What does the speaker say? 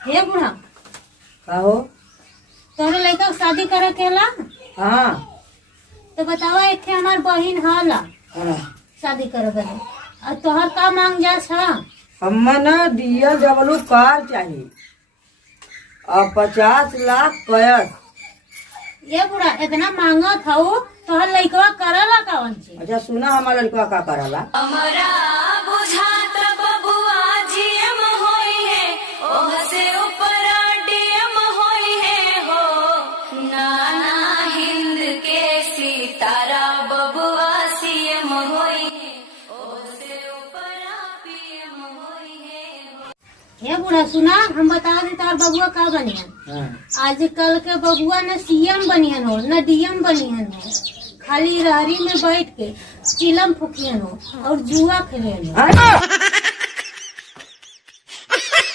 हे बुढ़ा, कहो। तोरे लड़का के शादी करे केला? हाँ। तो बतावा, एक थे हमार बहिन हाला हाँ। शादी करे बदे, और तोहर का मांग जा छा? हम्मा ना दिया जबलू कार चाहिए और 50 लाख कैश। ये बुढ़ा, इतना मांगा था तोहर लड़का करला कौन चीज? अच्छा सुना, हमारा लड़का का करला। हमरा बुझात बबुआ जीएम होई है, ओह से ऊपर डीएम होई है हो। नाना हिंद के सितारा बबुआ सीएम होई है, ओह से ऊपर पीएम होई है हो। ये बुढ़ा सुना, हम बता दे तार बबुआ का बनियन। हाँ। आजकल के बबुआ न सीएम बनियन हो न डीएम बनियन हो, खाली रहरी में बैठ के चिलम फुकियन हो और जुआ खेलियन हो। हाँ।